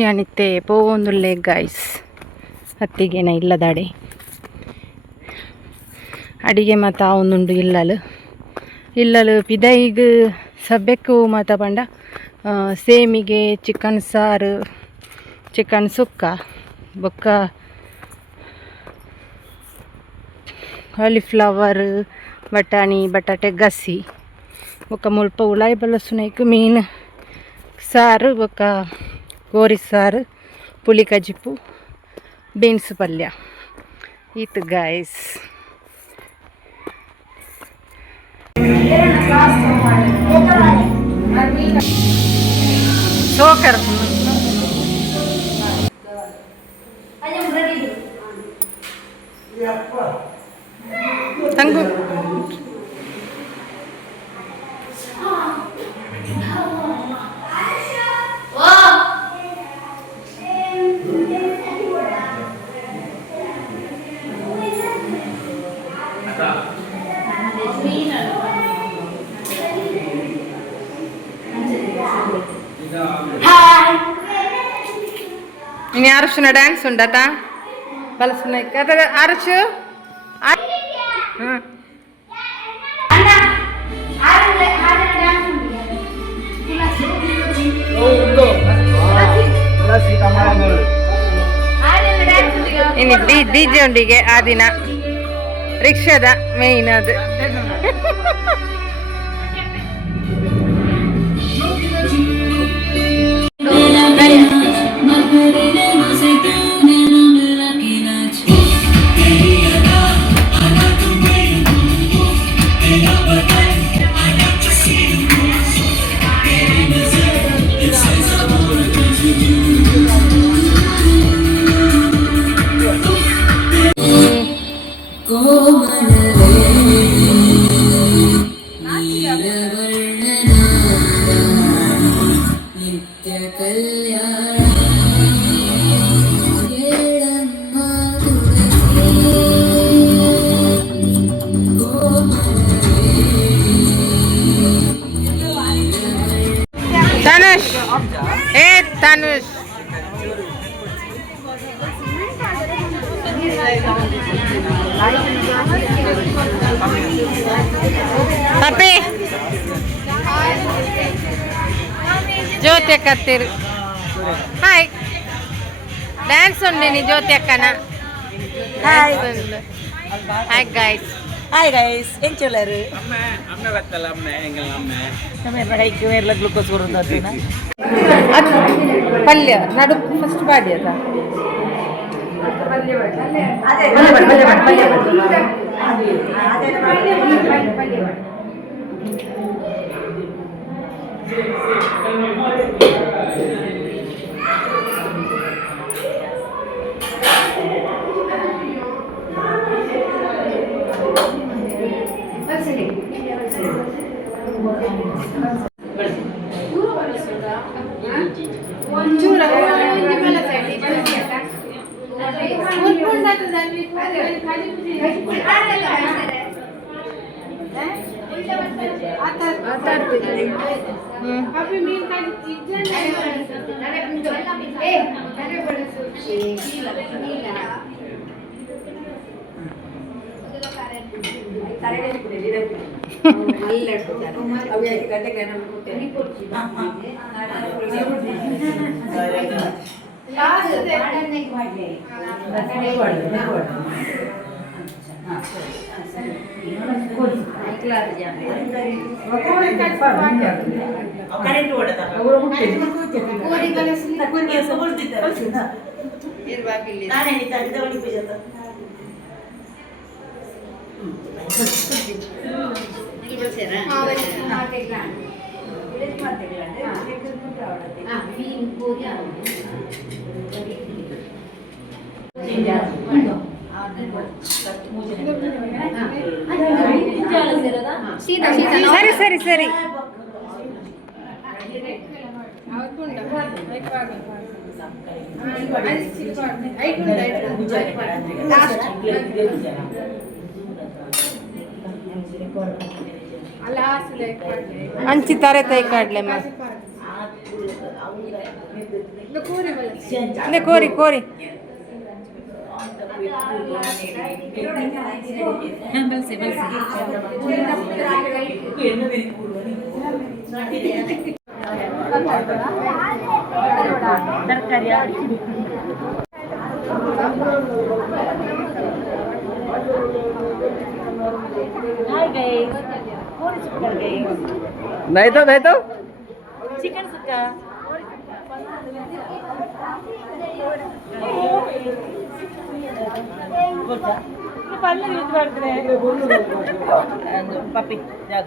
ಯಾನಿತ್ತೆ ಪೋವೊಂದುಲ್ಲೆ guys ಹತ್ತಿಗೆನ ಇಲ್ಲದಾಡೆ ಅಡಿಗೆ ಮಾತ ಒಂದುಂಡು ಇಲ್ಲಲು ಪಿದೈಗ್ ಸಬ್ಬೆಕ್ಕು ಮಾತ ಪಂಡ ಸೇಮಿಗೆ ಚಿಕನ್ ಸಾರು ಚಿಕನ್ ಸುಕ್ಕ ಬೊಕ್ಕ ಕಾಲಿಫ್ಲವರ್ ಬಟಾಣಿ ಬಟಾಟೆ ಗಸಿ ಬೊಕ್ಕ ಮುಲ್ಪ ಉಲಾಯಿ ಬಲಸುನೈಕ್ ಮೀನು ಸಾರು ಬೊಕ್ಕ ಗೋರಿ ಸಾರು ಪುಳಿ ಕಜಿಪು ಬೀನ್ಸ್ ಪಲ್ಯ ಈತ್ ಗೈಸ್ ಸೋಕರ್ ತಂಗು ini Arusna dance undata balasuna kata Arushu anda ada dance ini DJ undige adina riksha da main adu Tanush, hey Tanush. Tapi, Jyoti Kattir. Hi. Dance undi ni Jyoti akkana. Hi. Hi guys. Hi guys, ఏం చేయలేరు అమ్మ వత్తల అమ్మ ఎంగల్ అమ్మ మేము bike వేర్ల glucose కొరుందతునా ಪಲ್ಯ ನಡು first body ಅದ ಸರಿ ಸರಿ ಸರಿ ಅಂಚಿ ತಾರೆ ತೈ ಕಾಡ್ಲೆ ಇಂದೆ ಕೋರಿ ಕೋರಿ ತರಕಾರಿ ಹಾಯ್ ಗೈಸ್ ಕೋಳಿ ಸುಕ್ಕ ಗೈಸ್ ನಾಯ್ತು ಚಿಕನ್ ಸುಕ್ಕ ಪಲ್ಯ ಯೂಸ್ ಮಾಡ್ತಾರೆ ಪಪ್ಪಿ ಜಾಗ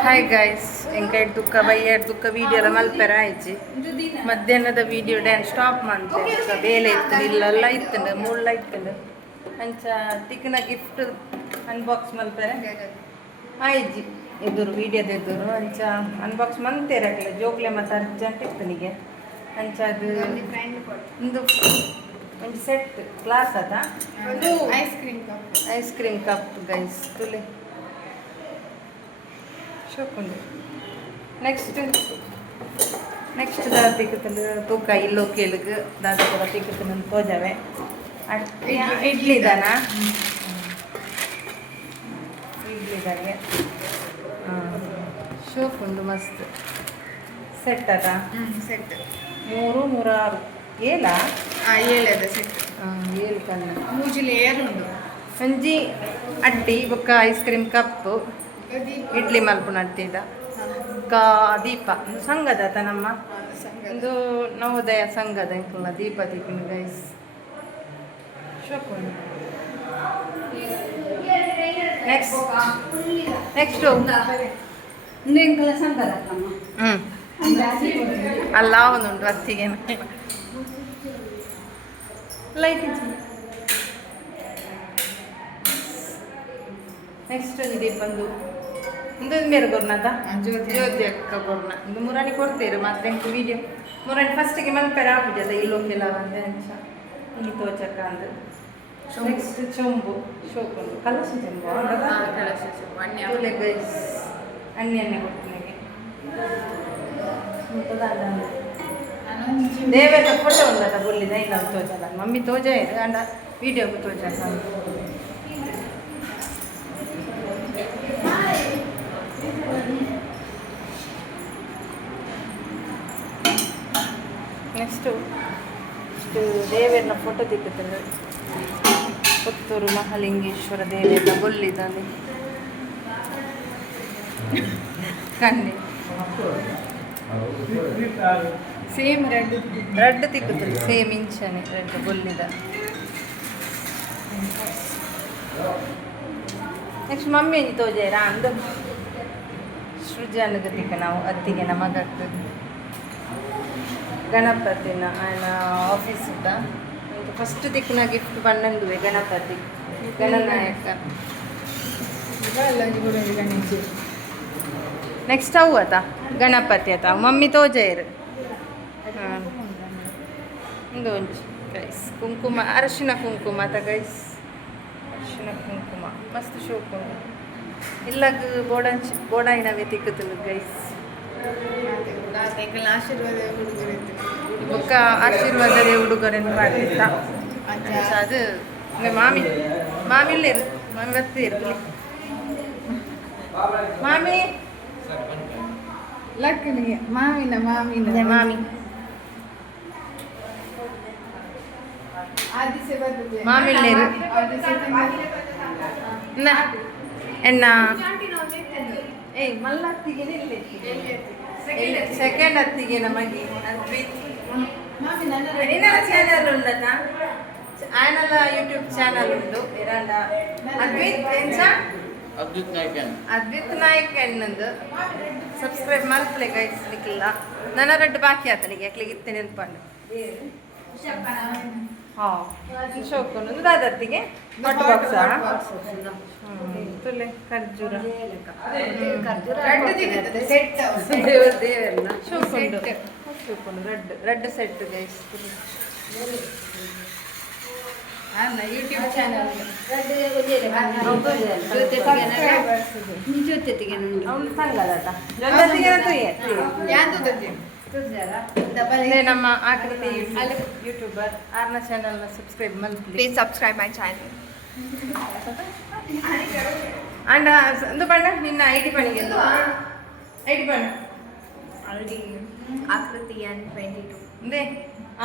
ಹಾಯ್ ಗೈಸ್ ಎಂಕೈಡ್ ದುಃಖ ಬೈಯಡ್ ದುಃಖ ವೀಡಿಯೋ ಎಲ್ಲ ಮಲ್ಪೆರ ಆಯ್ಚಿ ಮಧ್ಯಾಹ್ನದ ವೀಡಿಯೋ ಡ್ಯಾನ್ಸ್ ಸ್ಟಾಪ್ ಮಾಡ್ತೆ ಬೇಲೆ ಇತ್ತು ಇಲ್ಲೆಲ್ಲ ಇತ್ತಂಡು ಮುಳ್ಳ ಇತ್ತಂಡು ಅಂಚ ತಿಕ್ಕನ ಗಿಫ್ಟ್ ಅನ್ಬಾಕ್ಸ್ ಮಲ್ಪೆರ ಆಯ್ಜಿ ಎದುರು ವೀಡಿಯೋದ ಎದುರು ಅಂಚ ಅನ್ಬಾಕ್ಸ್ ಮಂತೇರಾಗಲಿಲ್ಲ ಜೋಕ್ಲೆ ಮತ್ತು ಅರ್ಜೆಂಟ್ ಇತ್ತು ನಿಗೆ ಅಂಚ ಅದು ಒಂದು ಒಂದು ಸೆಟ್ ಗ್ಲಾಸ್ ಅದ ಐಸ್ ಕ್ರೀಮ್ ಕಪ್ ಗೈಸ್ ತುಲೆ ಶೋಕುಂಡು ನೆಕ್ಸ್ಟ್ ದಾದ ತಿಕ್ಕುತ್ತಂದು ತೂಕ ಇಲ್ಲೋ ಕೇಳಿಗೆ ದಾದ ಕೂಡ ತಿಕ್ಕುತ್ತಂದು ತೋಜಾವೆ ಇಡ್ಲಿ ದಾನ ಇಡ್ಲಿ ದಾಗೆ ಶೋಕುಂಡು ಮಸ್ತ್ ಸೆಟ್ ಅದ ಸೆಟ್ 306 ಏಲ ಏಳದ ಸೆಟ್ ಏಳು ಕಲ್ಲ ಮೂಜಿಲಿ ಏರುಂಡು ಒಂಜಿ ಅಡ್ಡಿ ಬೊಕ್ಕ ಐಸ್ ಕ್ರೀಮ್ ಕಪ್ ಇಡ್ಲಿ ಮಲ್ಪುನ ಅಡ್ಡಿದ ದೀಪ ಒಂದು ಸಂಘದ ಆತ ನಮ್ಮ ಒಂದು ನವೋದಯ ಸಂಘದ ಇಂಕಲ್ಲ ದೀಪ ದೀಪಿನ ಗೈಸ್ ಶೋಕುಂಡು ನೆಕ್ಸ್ಟ್ ಅಲ್ಲ ಒಂದುಂಟು ಅತ್ತಿಗೆ ಲೈಟ್ ನೆಕ್ಸ್ಟ್ ಒಂದು ಬಂದು ಒಂದು ಮೇರೆ ಕೊರ್ನದ ಜ್ಯೋತಿ ಅಕ್ಕ ಕೊರ್ನ ಒಂದು ಮುರಾಣಿ ಕೊಡ್ತೇರು ಮಾತ್ರ ಎಂಟು ವೀಡಿಯೋ ಮುರಾಣಿ ಫಸ್ಟಿಗೆ ಮಲ್ಪೆರ ಆಗುದಲ್ಲ ಇಲ್ಲೋಕೆಲ್ಲ ಅಂತ ಅಂಚ ಇಲ್ಲಿ ತೋಚಕ್ಕ ಅಂದು ನೆಕ್ಸ್ಟ್ ಚೊಂಬು ಶೋಕುಂಡು ಕಲಸಿ ಚೊಂಬು ಒಳ್ಳೆ ಗೈಸ್ ಎಣ್ಣೆ ಕೊಡ್ತೀನಿ ದೇವೆಲ್ಲ ಫೋಟೋ ಉಂಟದ ಬುಲ್ಲಿದ ಇಲ್ಲ ತೋಜಲ್ಲ ಮಮ್ಮಿ ತೋಜ ಇದೆ ಅಂಡ ವೀಡಿಯೋಗೆ ತೋಜಕ್ಕ ನೆಕ್ಸ್ಟು ಇಷ್ಟು ದೇವರನ್ನ ಫೋಟೋ ತಿಕ್ಕುತ್ತದೆ ಪುತ್ತೂರು ಮಹಾಲಿಂಗೇಶ್ವರ ದೇವರ ಗೊಲ್ಲಿದಲ್ಲಿ ಕಣ್ಣಿ ಸೇಮ್ ರೆಡ್ ತಿಕ್ಕುತ್ತದೆ ಸೇಮ್ ಇಂಚನೆ ರೆಡ್ ಗೊಲ್ಲಿದ ನೆಕ್ಸ್ಟ್ ಮಮ್ಮಿ ತೋಜೇರ ಅಂದು ಸೃಜನಗೆ ತಿಕ್ಕ ನಾವು ಅತ್ತಿಗೆ ನಮಗತ್ತು ಗಣಪತಿನ ఆయన ಆಫೀಸ್ ಇದ್ದ ಫಸ್ಟ್ ದಿಕ್ಕಿನ ಗಿಫ್ಟ್ ಬಂದಂದುವೆ ಗಣಪತಿ ಗಣನಾಯಕ ನೆಕ್ಸ್ಟ್ ಅವು ಆತ ಗಣಪತಿ ಆತ ಮಮ್ಮಿ ತೋಜೇರು ಹಾಂ ಒಂದು ಒಂಚು ಗೈಸ್ ಕುಂಕುಮ ಅರಶಿನ ಕುಂಕುಮ ಆತ ಗೈಸ್ ಅರಶಿನ ಕುಂಕುಮ ಮಸ್ತ್ ಶೋಕುಂಡು ಇಲ್ಲಾಗ ಬೋಡಾಯಿನವೇ ತಿಕ್ಕುತ್ತಲು ಗೈಸ್ ಆಶೀರ್ವಾದ ಹುಡುಗರು ಬೊಕ್ಕ ಆಶೀರ್ವಾದದ ಉಡುಗೊರೆಯನ್ನು ಮಾಡ್ತಿದ್ದ ಅದು ಮಾಮಿ ಮಾಮಿ ಬರ್ತೀರಿ ಮಾಮಿ ಲಕ್ಕನಿಗೆ ಮಾವಿನ ಮಾಮಿ ಆದಿಸೆ ಬರ್ತದೆ ಮಾಮಿಳ್ಳೇರು ಎನ್ನ ಏಯ್ ಮಲ್ಲ ಅತ್ತಿಗೆ ಸೆಕೆಂಡ್ ಅತ್ತಿಗೆ ನಮಗೆ ಚಾನಲ್ ಉಂಡತ ఆయనల యూట్యూబ్ ఛానల్ ఉండు ఇరాండ అద్విత్ ఏంచా ಅದ್ವಿತ್ ನಾಯಕ್ ಎನ್ನಂದು ಸಬ್ಸ್ಕ್ರೈಬ್ ಮಾಡ್ತಲೇ ಗೈಸ್ ನಿಕ್ಕಿಲ್ಲ ನನ್ನ ರೆಡ್ ಬಾಕಿ ಆತನಿಗೆ ಯಾಕ್ಲಿಗೆ ಇತ್ತೇನೆ ಅನ್ಪಂಡು ಹಾಂ ಶೋಕನು ದಾದತ್ತಿಗೆ ಬಾಟ್ ಬಾಕ್ಸ ತುಲೆ ಖರ್ಜೂರ ದೇವರನ್ನ ಶೋಕುಂಡು ಶೋಕುಂಡು red set guys YouTube channel ಅವ್ನು ಸಂಗದಟ ಜೊತೆಗೆ ಇದೇ ನಮ್ಮ ಆಕೃತಿ ಯೂಟ್ಯೂಬರ್ ಆರ್ನ ಚಾನಲ್ನ ಸಬ್ಸ್ಕ್ರೈಬ್ ಮಲ್ಪಲಿ Please subscribe my channel. And ಒಂದು ಬಣ್ಣ ನಿನ್ನ ಐಡಿ ಪಣಿಗೆ ಐಡಿ ಬಣ್ಣ Akriti and 22. ಅಂದೇ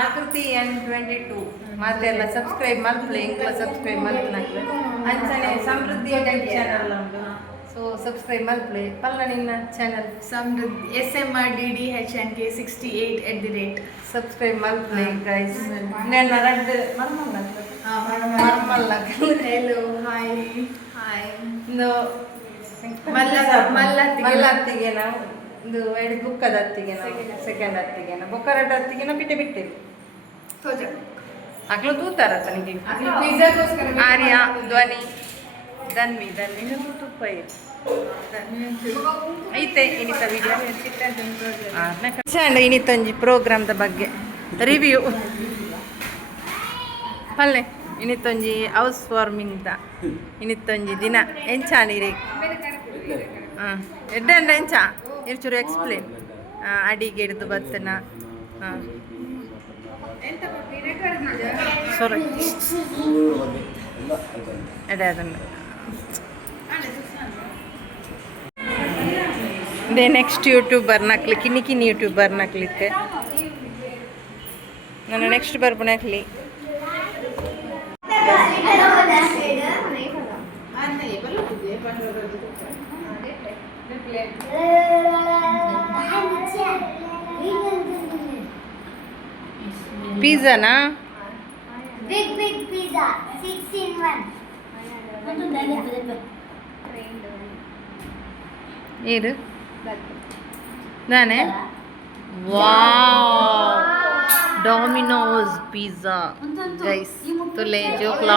ಆಕೃತಿ N22 ಮಾತೆಲ್ಲ ಸಬ್ಸ್ಕ್ರೈಬ್ ಮಲ್ಪಲೆ ಇಂಕ್ಲ ಸಬ್ಸ್ಕ್ರೈಬ್ ಮಲ್ಪನಾಕ್ಲೆ ಅಂಚನೆ ಸಮೃದ್ಧಿ ಟೆಕ್ ಚಾನಲ್ ಉಂಟು ಸೊ ಸಬ್ಸ್ಕ್ರೈಬ್ ಮಲ್ಪಲೆ ಪಲ್ಲ ನಿನ್ನ ಚಾನಲ್ ಸಮೃದ್ಧಿ SMRDDHNK 68 ಸಬ್ಸ್ಕ್ರೈಬ್ ಮಲ್ಪಲೆ ಗೈಸ್ ನೆನ್ನ ರಡ್ಡು ಮರ್ಮಲ್ಲ ಹೆಲೋ ಹಾಯ್ Hi. ಮಲ್ಲತ್ತಿಗೆ ನಾವು ಒಂದು ಎರಡು ಬುಕ್ಕದ ಹತ್ತಿಗೆ ನಾವು ಸೆಕೆಂಡ್ ಹತ್ತಿಗೆ ನಾವು ಬುಕ್ಕರಡ್ ಹತ್ತಿಗೆ ನಾವು ಬಿಟ್ಟೆ ಬಿಟ್ಟೆವು Toja. ಆಗ್ಲೂ ತೂತಾರ ತನಗೆ ಪಿಜ್ಜಾಗೋಸ್ಕರ ಆರ್ಯ ಧ್ವನಿ ಧನ್ವಿ ತುಪ್ಪ ಐತೆ ಇನಿತ ವಿಡಿಯೋ ಇನಿತೊಂಜಿ ಪ್ರೋಗ್ರಾಮ್ದ ಬಗ್ಗೆ ರಿವ್ಯೂ ಪಲ್ಲೆ ಇನಿತೊಂಜಿ ಹೌಸ್ ವಾರ್ಮಿಂಗ್ದ ಇನಿತೊಂಜಿ ದಿನ ಎಂಚಾಣಿರಿ ಹಾಂ ಎಡ್ಡ ಎಂಚ ಇರ್ಚೂರು ಎಕ್ಸ್ಪ್ಲೇನ್ ಅಡಿಗೆ ಹಿಡಿದು ಬತ್ತನ ಹಾಂ ಸೊರ ಎಡೆ ಅದನ್ನು ಇದೇ ನೆಕ್ಸ್ಟ್ ಯೂಟ್ಯೂಬರ್ ನಕ್ಲಿ ಕಿನ್ನಿ ಯೂಟ್ಯೂಬರ್ ನಕ್ಲಿಕ್ಕೆ ನಾನು ನೆಕ್ಸ್ಟ್ ಬರ್ಬುಣಕ್ಲಿ ಪಿಜ್ಜಾನಾ Big pizza, 6 in 1. ಏರು ನಾನೇ ವಾವ್ ಡಾಮಿನೋಸ್ ಪಿಜ್ಜಾ ಗೈಸ್ ತುಲೆ ಜೋಕ್ಲಾ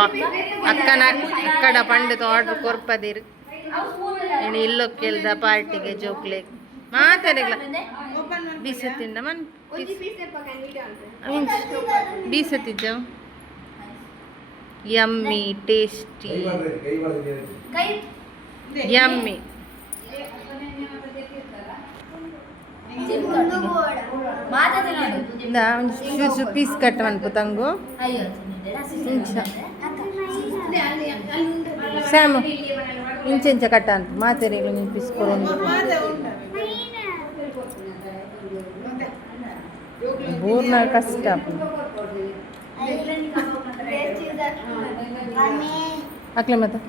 ಅಕ್ಕಡ ಪಂಡದ ಆರ್ಡರ್ ಕೊರ್ಪದಿರು ಏನು ಇಲ್ಲೋ ಕೇಳ್ದ ಪಾರ್ಟಿಗೆ ಜೋಕ್ಲೆ ಮಾತಾಡಿಲ್ಲ ಬೀಸತ್ತಿಂದ ಮನ್ ಬೀಸತ್ತಿದ್ದ ಯಮ್ಮಿ ಟೇಸ್ಟಿ ಯಮ್ಮಿ ಒಂದು ಪೀಸ್ ಕಟ್ ಅನ್ಕೋ ತಂಗು ಸ್ಯಾಮು ಇಂಚೆಂಚ ಕಟ್ಟ ಅಂತ ಮಾತೆರೆಗಳು ನೀನು ಪೀಸ್ ಕೊಡೋದು ಬೋರ್ನ ಕಷ್ಟ ಅಕ್ಲೆ ಮತ್ತೆ